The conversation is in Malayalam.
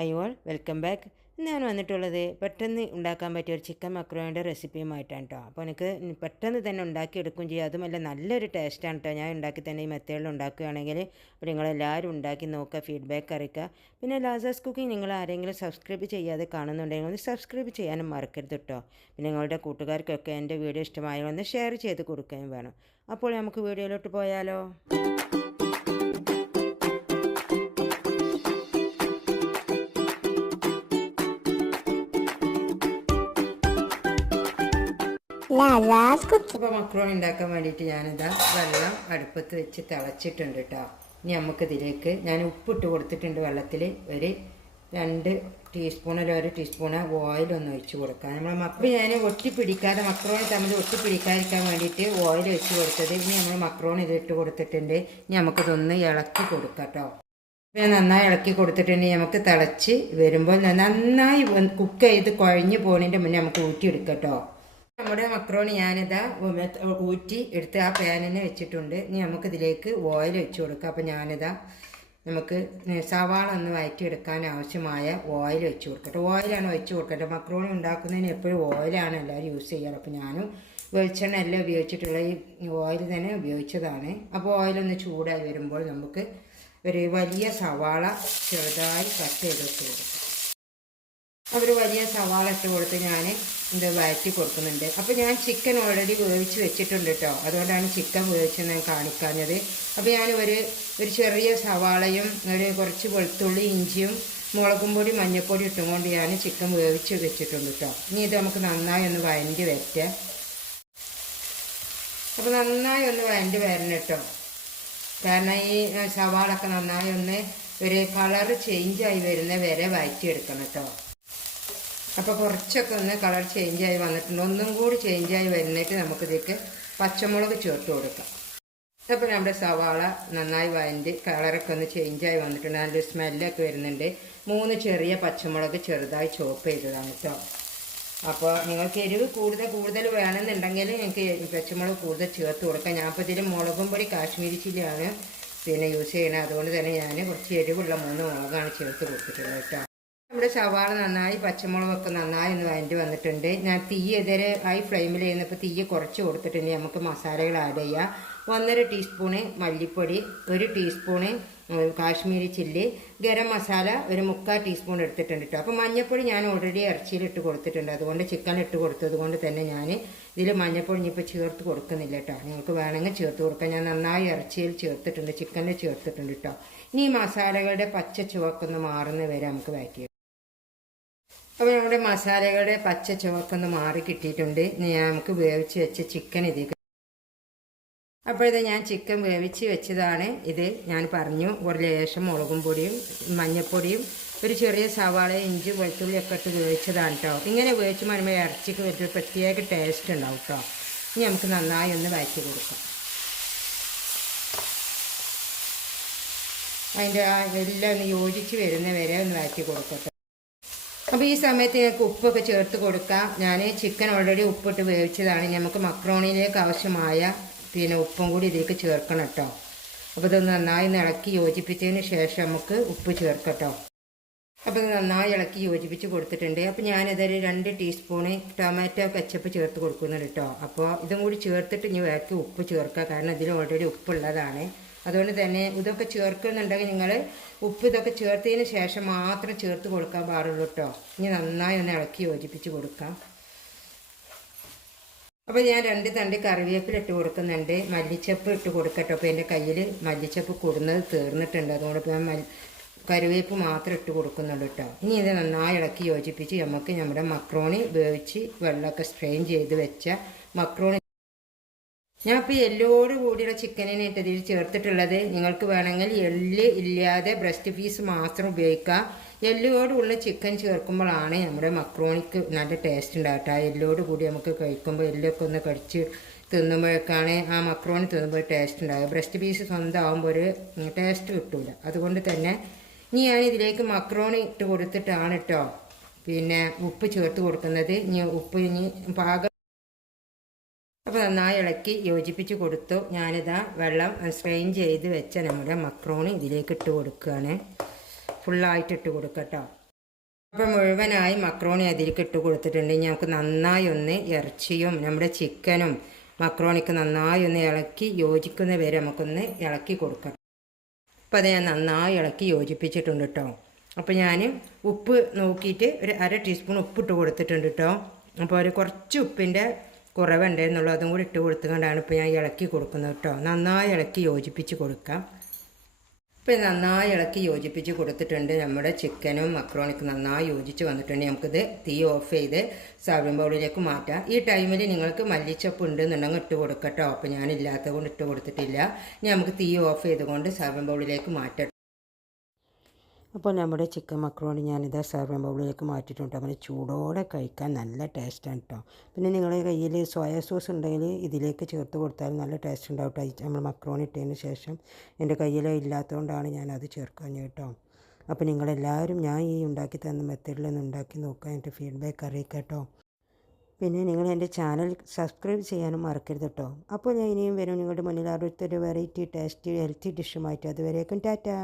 അയ്യോൾ വെൽക്കം ബാക്ക്. ഞാൻ വന്നിട്ടുള്ളത് പെട്ടെന്ന് ഉണ്ടാക്കാൻ പറ്റിയ ഒരു ചിക്കൻ മക്രോണിന്റെ റെസിപ്പിയുമായിട്ടാണ് കേട്ടോ അപ്പോൾ എനിക്ക് പെട്ടെന്ന് തന്നെ ഉണ്ടാക്കിയെടുക്കുകയും ചെയ്യും. അതുമല്ല നല്ലൊരു ടേസ്റ്റാണ് കേട്ടോ ഞാൻ ഉണ്ടാക്കി തന്നെ ഈ മെത്തേഡിൽ ഉണ്ടാക്കുകയാണെങ്കിൽ അപ്പോൾ നിങ്ങളെല്ലാവരും ഉണ്ടാക്കി നോക്കുക ഫീഡ്ബാക്ക് അറിയിക്കുക. പിന്നെ ലാസാസ് കുക്കിംഗ് നിങ്ങൾ ആരെങ്കിലും സബ്സ്ക്രൈബ് ചെയ്യാതെ കാണുന്നുണ്ടെങ്കിൽ ഒന്ന് സബ്സ്ക്രൈബ് ചെയ്യാനും മറക്കരുത് കേട്ടോ പിന്നെ നിങ്ങളുടെ കൂട്ടുകാർക്കൊക്കെ എന്റെ വീഡിയോ ഇഷ്ടമായ ഒന്ന് ഷെയർ ചെയ്ത് കൊടുക്കുകയും വേണം. അപ്പോൾ നമുക്ക് വീഡിയോയിലോട്ട് പോയാലോ? ലാലാസ് മക്രോൺ ഉണ്ടാക്കാൻ വേണ്ടിയിട്ട് ഞാനിതാ വെള്ളം അടുപ്പത്ത് വെച്ച് തിളച്ചിട്ടുണ്ട് കേട്ടോ ഇനി നമുക്കിതിലേക്ക് ഞാൻ ഉപ്പിട്ട് കൊടുത്തിട്ടുണ്ട് വെള്ളത്തിൽ ഒരു രണ്ട് ടീസ്പൂൺ അല്ലെങ്കിൽ ഒരു ടീസ്പൂൺ ഓയിൽ ഒന്ന് ഒഴിച്ച് കൊടുക്കാം. നമ്മൾ മക്കൾ ഞാൻ ഒട്ടി പിടിക്കാതെ മക്രോണി തമ്മിൽ ഒട്ടി പിടിക്കാതിരിക്കാൻ വേണ്ടിയിട്ട് ഓയിൽ വെച്ച് കൊടുത്തത്. ഇനി നമ്മൾ മക്രോണി ഇതിട്ട് കൊടുത്തിട്ടുണ്ട്. ഇനി നമുക്കിതൊന്ന് ഇളക്കി കൊടുക്കാം കേട്ടോ ഞാൻ നന്നായി ഇളക്കി കൊടുത്തിട്ടുണ്ടെങ്കിൽ നമുക്ക് തിളച്ച് വരുമ്പോൾ നന്നായി കുക്ക് ചെയ്ത് കുഴഞ്ഞ് പോകുന്നതിന്റെ മുന്നേ നമുക്ക് ഊറ്റിയെടുക്കാം കേട്ടോ നമ്മുടെ മക്രോണി ഞാനിതാ ഊറ്റി എടുത്ത് ആ പാനിനെ വെച്ചിട്ടുണ്ട്. ഇനി നമുക്ക് ഇതിലേക്ക് ഓയിൽ വെച്ച് കൊടുക്കുക അപ്പം ഞാനിതാ നമുക്ക് സവാള ഒന്ന് വയറ്റിയെടുക്കാൻ ആവശ്യമായ ഓയിൽ വെച്ച് കൊടുക്കട്ടെ. ഓയിലാണ് വെച്ച് കൊടുക്കട്ടെ. മക്രോണി ഉണ്ടാക്കുന്നതിന് എപ്പോഴും ഓയിലാണ് എല്ലാവരും യൂസ് ചെയ്യാറ്. അപ്പോൾ ഞാനും വെളിച്ചെണ്ണ എല്ലാം ഉപയോഗിച്ചിട്ടുള്ള ഈ ഓയിൽ തന്നെ ഉപയോഗിച്ചതാണ്. അപ്പോൾ ഓയിലൊന്ന് ചൂടായി വരുമ്പോൾ നമുക്ക് ഒരു വലിയ സവാള ചെറുതായി കട്ട് ചെയ്ത് വെച്ച് കൊടുക്കാം. അവർ വലിയ സവാള ഇട്ട് കൊടുത്ത് ഞാൻ ഇത് വയറ്റി കൊടുക്കുന്നുണ്ട്. അപ്പോൾ ഞാൻ ചിക്കൻ ഓൾറെഡി വേവിച്ച് വെച്ചിട്ടുണ്ട് കേട്ടോ അതുകൊണ്ടാണ് ചിക്കൻ വേവിച്ച് ഞാൻ കാണിക്കാഞ്ഞത്. അപ്പോൾ ഞാൻ ഒരു ഒരു ചെറിയ സവാളയും ഒരു കുറച്ച് വെളുത്തുള്ളി ഇഞ്ചിയും മുളകും പൊടി മഞ്ഞൾപ്പൊടി ഇട്ടുകൊണ്ട് ഞാൻ ചിക്കൻ വേവിച്ച് വെച്ചിട്ടുണ്ട് കേട്ടോ ഇനി ഇത് നമുക്ക് നന്നായി ഒന്ന് വഴണ്ടി വരട്ടെ. അപ്പോൾ നന്നായി ഒന്ന് വഴണ്ടി വരണം കേട്ടോ കാരണം ഈ സവാളൊക്കെ നന്നായി ഒന്ന് ഒരു കളറ് ചേഞ്ചായി വരുന്ന വരെ വഴറ്റിയെടുക്കണം കേട്ടോ അപ്പോൾ കുറച്ചൊക്കെ ഒന്ന് കളർ ചേഞ്ചായി വന്നിട്ടുണ്ട്. ഒന്നും കൂടി ചേഞ്ചായി വരുന്നിട്ട് നമുക്കിതേക്ക് പച്ചമുളക് ചേർത്ത് കൊടുക്കാം. അപ്പോൾ നമ്മുടെ സവാള നന്നായി വഴണ്ട് കളറൊക്കെ ഒന്ന് ചേഞ്ചായി വന്നിട്ടുണ്ട്. നല്ല സ്മെല്ലൊക്കെ വരുന്നുണ്ട്. മൂന്ന് ചെറിയ പച്ചമുളക് ചെറുതായി ചോപ്പ് ചെയ്തതാണ് കേട്ടോ അപ്പോൾ നിങ്ങൾക്ക് എരിവ് കൂടുതൽ കൂടുതൽ വേണമെന്നുണ്ടെങ്കിൽ നിങ്ങൾക്ക് പച്ചമുളക് കൂടുതൽ ചേർത്ത് കൊടുക്കാം. ഞാൻ ഇപ്പോൾ ഇതിൽ മുളകും പൊടി കാശ്മീരി ചില്ലിയാണ് പിന്നെ യൂസ് ചെയ്യണത് അതുകൊണ്ട് തന്നെ ഞാൻ കുറച്ച് എരിവുള്ള മൂന്ന് മുളകാണ് ചേർത്ത് കൊടുത്തിട്ടുള്ളത് കേട്ടോ നമ്മുടെ സവാള നന്നായി പച്ചമുളകൊക്കെ നന്നായി ഒന്ന് വഴറ്റി വന്നിട്ടുണ്ട്. ഞാൻ തീ എതിരെ ഹൈ ഫ്ലെയിമിൽ ചെയ്യുന്നപ്പോൾ തീ കുറച്ച് കൊടുത്തിട്ടുണ്ട് നമുക്ക് മസാലകൾ ആഡ് ചെയ്യാം. ഒന്നര ടീസ്പൂണ് മല്ലിപ്പൊടി ഒരു ടീസ്പൂണ് കാശ്മീരി ചില്ലി ഗരം മസാല ഒരു മുക്കാൽ ടീസ്പൂൺ എടുത്തിട്ടുണ്ട് കേട്ടോ അപ്പോൾ മഞ്ഞൾപ്പൊടി ഞാൻ ഓൾറെഡി ഇറച്ചിയിൽ ഇട്ട് കൊടുത്തിട്ടുണ്ട്. അതുകൊണ്ട് ചിക്കൻ ഇട്ട് കൊടുത്തത് കൊണ്ട് തന്നെ ഞാൻ ഇതിൽ മഞ്ഞൾപ്പൊടി ഇനിയിപ്പോൾ ചേർത്ത് കൊടുക്കുന്നില്ല കേട്ടോ നിങ്ങൾക്ക് വേണമെങ്കിൽ ചേർത്ത് കൊടുക്കാം. ഞാൻ നന്നായി ഇറച്ചിയിൽ ചേർത്തിട്ടുണ്ട് ചിക്കനിൽ ചേർത്തിട്ടുണ്ട് കേട്ടോ ഇനി ഈ മസാലകളുടെ പച്ച ചുവക്കൊന്ന് മാറുന്ന വരെ നമുക്ക് വഴറ്റി അപ്പോൾ നമ്മുടെ മസാലകളുടെ പച്ച ചുവക്കൊന്ന് മാറി കിട്ടിയിട്ടുണ്ട്. ഇനി നമുക്ക് വേവിച്ച് വെച്ച ചിക്കൻ ഇതിൽ അപ്പോഴത് ഞാൻ ചിക്കൻ വേവിച്ച് വെച്ചതാണ്. ഇത് ഞാൻ പറഞ്ഞു ഒരു ലേശം മുളകും പൊടിയും മഞ്ഞൾപ്പൊടിയും ഒരു ചെറിയ സവാള ഇഞ്ചി വെളുത്തുള്ളി ഒക്കെ ഇട്ട് വേവിച്ചതാണ് കേട്ടോ ഇങ്ങനെ വേവിച്ച് വരുമ്പോൾ ഇറച്ചിക്ക് ഒരു പ്രത്യേക ടേസ്റ്റ് ഉണ്ടാവും കേട്ടോ ഇനി നമുക്ക് നന്നായി ഒന്ന് വഴറ്റി കൊടുക്കാം. അതിന്റെ എല്ലാം ഒന്ന് യോജിച്ച് വരുന്ന വരെ ഒന്ന് വഴറ്റി കൊടുക്കട്ടെ. അപ്പോൾ ഈ സമയത്ത് ഞങ്ങൾക്ക് ഉപ്പൊക്കെ ചേർത്ത് കൊടുക്കാം. ഞാൻ ചിക്കൻ ഓൾറെഡി ഉപ്പിട്ട് വേവിച്ചതാണ്. നമുക്ക് മക്രോണിയിലേക്ക് ആവശ്യമായ പിന്നെ ഉപ്പും കൂടി ഇതിലേക്ക് ചേർക്കണം കേട്ടോ അപ്പോൾ ഇത് നന്നായി ഇളക്കി യോജിപ്പിച്ചതിന് ശേഷം നമുക്ക് ഉപ്പ് ചേർക്കട്ടോ അപ്പോൾ ഇത് നന്നായി ഇളക്കി യോജിപ്പിച്ച് കൊടുത്തിട്ടുണ്ട്. അപ്പോൾ ഞാനിതൊരു രണ്ട് ടീസ്പൂണ് ടൊമാറ്റോ കച്ചപ്പ് ചേർത്ത് കൊടുക്കുന്നുണ്ട് കേട്ടോ അപ്പോൾ ഇതും കൂടി ചേർത്തിട്ട് ഇനി വേക്കി ഉപ്പ് ചേർക്കുക കാരണം ഇതിൽ ഓൾറെഡി ഉപ്പുള്ളതാണ് അതുകൊണ്ട് തന്നെ ഇതൊക്കെ ചേർക്കുന്നുണ്ടെങ്കിൽ നിങ്ങൾ ഉപ്പ് ഇതൊക്കെ ചേർത്തതിന് ശേഷം മാത്രം ചേർത്ത് കൊടുക്കാൻ പാടുള്ളൂ കേട്ടോ. ഇനി നന്നായി ഒന്ന് ഇളക്കി യോജിപ്പിച്ച് കൊടുക്കാം. അപ്പോൾ ഞാൻ രണ്ട് തണ്ട് കറിവേപ്പില ഇട്ട് കൊടുക്കുന്നുണ്ട്. മല്ലിച്ചപ്പ് ഇട്ട് കൊടുക്കട്ടോ. അപ്പോൾ എന്റെ കയ്യിൽ മല്ലിച്ചപ്പ് കൂടുന്നത് തീർന്നിട്ടുണ്ട്. അതുകൊണ്ട് ഇപ്പോൾ ഞാൻ കറിവേപ്പ് മാത്രം ഇട്ട് കൊടുക്കുന്നുള്ളൂ കേട്ടോ. ഇനി ഇത് നന്നായി ഇളക്കി യോജിപ്പിച്ച് നമുക്ക് നമ്മുടെ മക്രോണി വേവിച്ച് വെള്ളമൊക്കെ സ്ട്രെയിൻ ചെയ്ത് വെച്ച മക്രോണി ഞാൻ ഇപ്പോൾ എല്ലോട് കൂടിയുള്ള ചിക്കനെ ഇതിൽ ചേർത്തിട്ടുള്ളത്. നിങ്ങൾക്ക് വേണമെങ്കിൽ എല്ല് ഇല്ലാതെ ബ്രസ്റ്റ് പീസ് മാത്രം ഉപയോഗിക്കാം. എല്ലോടുള്ള ചിക്കൻ ചേർക്കുമ്പോഴാണ് നമ്മുടെ മക്രോണിക്ക് നല്ല ടേസ്റ്റ് ഉണ്ടാകട്ടെ ആ എല്ലോട് കൂടി നമുക്ക് കഴിക്കുമ്പോൾ എല്ലൊക്കെ ഒന്ന് കടിച്ച് തിന്നുമ്പോഴേക്കാണ് ആ മക്രോണി തിന്നുമ്പോൾ ടേസ്റ്റ് ഉണ്ടാകുക ബ്രസ്റ്റ് പീസ് സ്വന്തം ആകുമ്പോൾ ഒരു ടേസ്റ്റ് കിട്ടില്ല അതുകൊണ്ട് തന്നെ ഇനി ഞാൻ ഇതിലേക്ക് മക്രോണി ഇട്ട് കൊടുത്തിട്ടാണ് കേട്ടോ. പിന്നെ ഉപ്പ് ചേർത്ത് കൊടുക്കുന്നത്. ഇനി ഉപ്പ് ഇനി പാകം അപ്പോൾ നന്നായി ഇളക്കി യോജിപ്പിച്ച് കൊടുത്തു. ഞാനിതാ വെള്ളം സ്ട്രെയിൻ ചെയ്ത് വെച്ച നമ്മുടെ മക്രോണി ഇതിലേക്ക് ഇട്ട് കൊടുക്കുകയാണ്. ഫുള്ളായിട്ട് ഇട്ട് കൊടുക്കട്ടോ അപ്പോൾ മുഴുവനായി മക്രോണി അതിലേക്ക് ഇട്ട് കൊടുത്തിട്ടുണ്ട്. നമുക്ക് നന്നായി ഒന്ന് ഇറച്ചിയും നമ്മുടെ ചിക്കനും മക്രോണിക്ക് നന്നായി ഒന്ന് ഇളക്കി യോജിക്കുന്ന വരെ നമുക്കൊന്ന് ഇളക്കി കൊടുക്കാം. അപ്പോൾ അത് ഞാൻ നന്നായി ഇളക്കി യോജിപ്പിച്ചിട്ടുണ്ട് കേട്ടോ അപ്പോൾ ഞാൻ ഉപ്പ് നോക്കിയിട്ട് ഒരു അര ടീസ്പൂൺ ഉപ്പിട്ട് കൊടുത്തിട്ടുണ്ട് കേട്ടോ അപ്പോൾ ഒരു കുറച്ച് ഉപ്പിന്റെ കുറവുണ്ടായിരുന്നുള്ളൂ അതും കൂടി ഇട്ട് കൊടുത്തുകൊണ്ടാണ് ഇപ്പോൾ ഞാൻ ഇളക്കി കൊടുക്കുന്നത് കേട്ടോ. നന്നായി ഇളക്കി യോജിപ്പിച്ച് കൊടുക്കാം. ഇപ്പം നന്നായി ഇളക്കി യോജിപ്പിച്ച് കൊടുത്തിട്ടുണ്ട്. നമ്മുടെ ചിക്കനും മക്രോണിക്കും നന്നായി യോജിച്ച് വന്നിട്ടുണ്ട്. നമുക്കിത് തീ ഓഫ് ചെയ്ത് സർവിംഗ് ബൗളിലേക്ക് മാറ്റാം. ഈ ടൈമിൽ നിങ്ങൾക്ക് മല്ലിച്ചപ്പ് ഉണ്ടെന്നുണ്ടെങ്കിൽ ഇട്ട് കൊടുക്കട്ടോ. അപ്പോൾ ഞാനില്ലാത്തത് കൊണ്ട് ഇട്ട് കൊടുത്തിട്ടില്ല. ഇനി നമുക്ക് തീ ഓഫ് ചെയ്തുകൊണ്ട് സർവിംഗ് ബൗളിലേക്ക് മാറ്റാം അപ്പോൾ നമ്മുടെ ചിക്കൻ മക്രോണി ഞാനിതാ സെർവൻ ബൗളിലേക്ക് മാറ്റിയിട്ടുണ്ട്. അങ്ങനെ ചൂടോടെ കഴിക്കാൻ നല്ല ടേസ്റ്റാണ് കേട്ടോ പിന്നെ നിങ്ങളുടെ കയ്യിൽ സോയ സോസ് ഉണ്ടെങ്കിൽ ഇതിലേക്ക് ചേർത്ത് കൊടുത്താൽ നല്ല ടേസ്റ്റ് ഉണ്ടാവും കേട്ടോ നമ്മൾ മക്രോണി ഇട്ടതിന് ശേഷം എന്റെ കയ്യിൽ ഇല്ലാത്തതുകൊണ്ടാണ് ഞാനത് ചേർക്കാൻ കേട്ടോ അപ്പോൾ നിങ്ങളെല്ലാവരും ഞാൻ ഈ ഉണ്ടാക്കി തന്ന മെത്തേഡിൽ ഒന്ന് ഉണ്ടാക്കി നോക്കുക എന്റെ ഫീഡ്ബാക്ക് അറിയിക്കാം കേട്ടോ പിന്നെ നിങ്ങൾ എന്റെ ചാനൽ സബ്സ്ക്രൈബ് ചെയ്യാനും മറക്കരുത് കേട്ടോ അപ്പോൾ ഞാൻ ഇനിയും വരും നിങ്ങളുടെ മുന്നിൽ അടുത്തൊരു വെറൈറ്റി ടേസ്റ്റി ഹെൽത്തി ഡിഷുമായിട്ട് അതുവരേക്കും ടാറ്റാ.